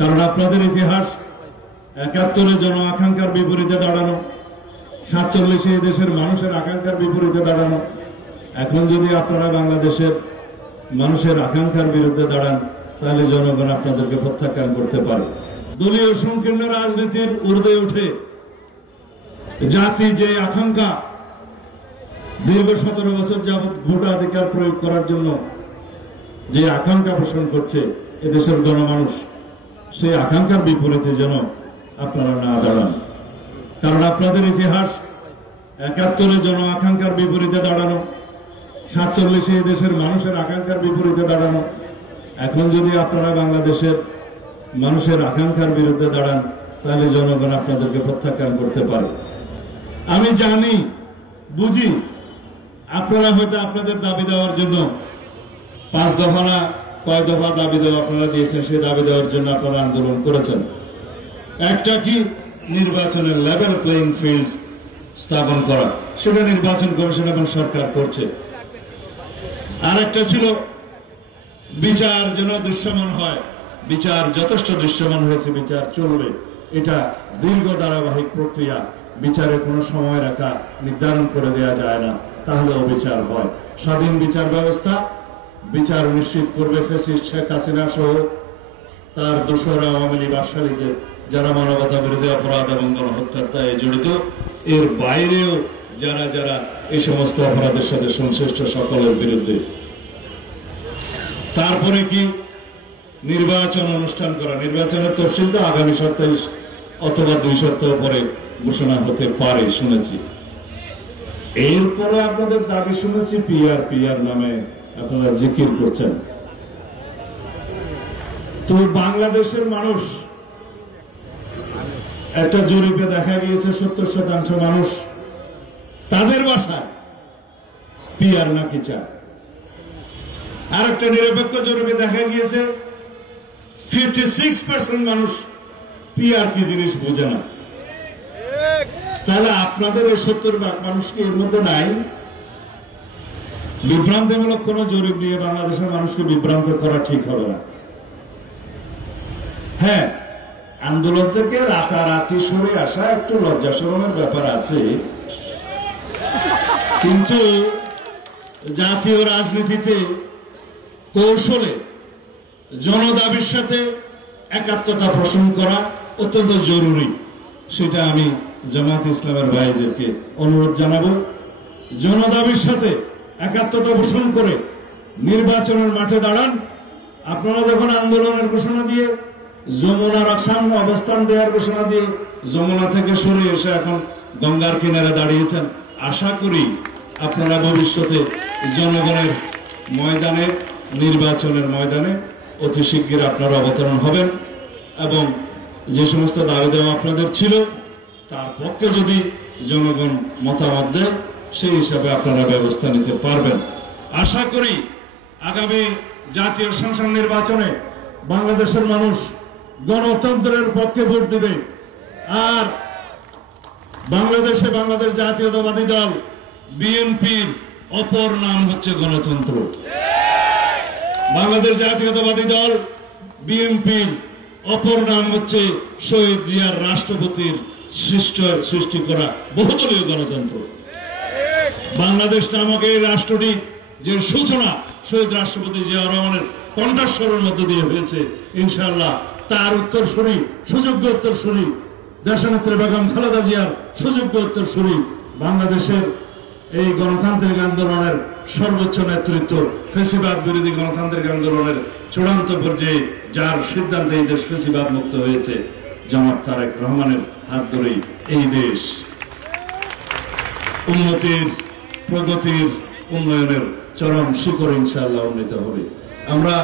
কারণ আপনাদের ইতিহাস ৭১ জন আকাঙ্ক্ষার বিপরীতে দাঁড়ানো, ৪৭ দেশের মানুষের আকাঙ্ক্ষার বিপরীতে দাঁড়ানো। এখন যদি আপনারা বাংলাদেশের মানুষের আকাঙ্ক্ষার বিরুদ্ধে দাঁড়ান, তাহলে জনগণ আপনাদেরকে প্রত্যাখ্যান করতে পারে। দলীয় সংকীর্ণ রাজনীতির ঊর্ধ্বে উঠে জাতি যে আকাঙ্ক্ষা দীর্ঘ ১৭ বছর যাবৎ ভোটাধিকার প্রয়োগ করার জন্য যে আকাঙ্ক্ষা পোষণ করছে এদেশের গণমানুষ, সেই আকাঙ্ক্ষার বিপরীতে যেন আপনারা না দাঁড়ান। কারণ আপনাদের ইতিহাস ৭১ জন আকাঙ্ক্ষার বিপরীতে দাঁড়ানো, ৪৭ দেশের মানুষের আকাঙ্ক্ষার বিপরীতে দাঁড়ানো। এখন যদি আপনারা বাংলাদেশের মানুষের আকাঙ্ক্ষার বিরুদ্ধে দাঁড়ান, তাহলে জনগণ আপনাদেরকে প্রত্যাখ্যান করতে পারে। আমি জানি, বুঝি, আপনারা হয়তো আপনাদের দাবি দেওয়ার জন্য ৫ দফা না কয় দফা দাবি দেওয়া আপনারা দিয়েছেন, সেই দাবি দেওয়ার জন্য আপনারা আন্দোলন করেছেন। একটা কি নির্বাচনের লেভেল প্লেইং ফিল্ড স্থাপন করা, সেটা নির্বাচন কমিশন এবং সরকার করছে। আর একটা ছিল বিচার যেন দৃশ্যমান হয়, বিচার যথেষ্ট দৃশ্যমান হয়েছে, বিচার চলবে। এটা দীর্ঘ ধারাবাহিক প্রক্রিয়া, বিচারে কোনো সময় রেখা নির্ধারণ করে দেওয়া যায় না, তাহলে অবিচার হয়। স্বাধীন বিচার ব্যবস্থা বিচার নিশ্চিত করবে ফ্যাসিস্ট শেখ হাসিনা সহ তার দোসর আওয়ামী লীগ বাদশালীদের যারা মানবতা বিরোধী অপরাধ এবং গণহত্যার দায়ে জড়িত, এর বাইরেও যারা যারা এই সমস্ত অপরাধের সাথে সংশ্লিষ্ট সকলের বিরুদ্ধে। তারপরে কি নির্বাচন অনুষ্ঠান করা, নির্বাচনের তফসিল তো আগামী সপ্তাহে অথবা ২ সপ্তাহ পরে ঘোষণা হতে পারে শুনেছি। এরপরে আপনাদের দাবি শুনেছি পিআর নামে আপনারা জিকির করছেন। তো বাংলাদেশের মানুষ, একটা জরিপে দেখা গিয়েছে ৭০% মানুষ তাদের ভাষায় পিআর নাকি চায়। আর একটা নিরপেক্ষ জরিপে দেখা গিয়েছে 56% মানুষ পিআর কি জিনিস বোঝে না। তাহলে আপনাদের এই ৭০% মানুষ কি এর মধ্যে নাই? বিভ্রান্তিমূলক কোন জরিপ নিয়ে বাংলাদেশের মানুষকে বিভ্রান্ত করা ঠিক হবে না। হ্যাঁ, আন্দোলন থেকে রাতারাতি সরে আসা একটু লজ্জা শরমের ব্যাপার আছে, কিন্তু জাতীয় রাজনীতিতে কৌশলে জনদাবির সাথে একাত্মতা পোষণ করা অত্যন্ত জরুরি। সেটা আমি জামায়াত ইসলামের ভাইদেরকে অনুরোধ জানাবো, জনদাবির সাথে একাত্মতা পোষণ করে নির্বাচনের মাঠে দাঁড়ান। আপনারা যখন আন্দোলনের ঘোষণা দিয়ে যমুনার সামনে অবস্থান দেওয়ার ঘোষণা দিয়ে যমুনা থেকে সরে এসে এখন গঙ্গার কিনারে দাঁড়িয়েছেন, আশা করি আপনারা ভবিষ্যতে জনগণের ময়দানে, নির্বাচনের ময়দানে অতি শিগগির আপনারা অবতরণ হবেন এবং যে সমস্ত দাবি দেওয়া আপনাদের ছিল তার পক্ষে যদি জনগণ মতামত দেয়, সেই হিসাবে আপনারা ব্যবস্থা নিতে পারবেন। আশা করি আগামী জাতীয় সংসদ নির্বাচনে বাংলাদেশের মানুষ গণতন্ত্রের পক্ষে ভোট দিবে। আর বাংলাদেশে বাংলাদেশ জাতীয়তাবাদী দল বিএনপির অপর নাম হচ্ছে গণতন্ত্র। বাংলাদেশ জাতীয়তাবাদী দল বিএনপির অপর নাম হচ্ছে শহীদ জিয়ার রাষ্ট্রপতির সৃষ্টি করা বহুদলীয় গণতন্ত্র। বাংলাদেশ নামক এই রাষ্ট্রটি যে সূচনা শহীদ রাষ্ট্রপতি জিয়াউর রহমানের কণ্ঠস্বরের মধ্যে দিয়ে হয়েছে, ইনশাআল্লাহ তার উত্তরসূরি, সুযোগ্য উত্তরসূরি দেশনেত্রী বেগম খালেদা জিয়ার সুযোগ্য উত্তরসূরি, বাংলাদেশের এই গণতান্ত্রিক আন্দোলনের সর্বোচ্চ নেতৃত্ব, ফ্যাসিবাদ বিরোধী গণতান্ত্রিক আন্দোলনের চূড়ান্ত পর্যায়ে যার সিদ্ধান্তে এই দেশ ফ্যাসিবাদ মুক্ত হয়েছে, জনাব তারেক রহমানের হাত ধরেই এই দেশ উন্নতির, প্রগতির, উন্নয়নের চরম শিখরে ইনশাআল্লাহ উন্নীত হবে। আমরা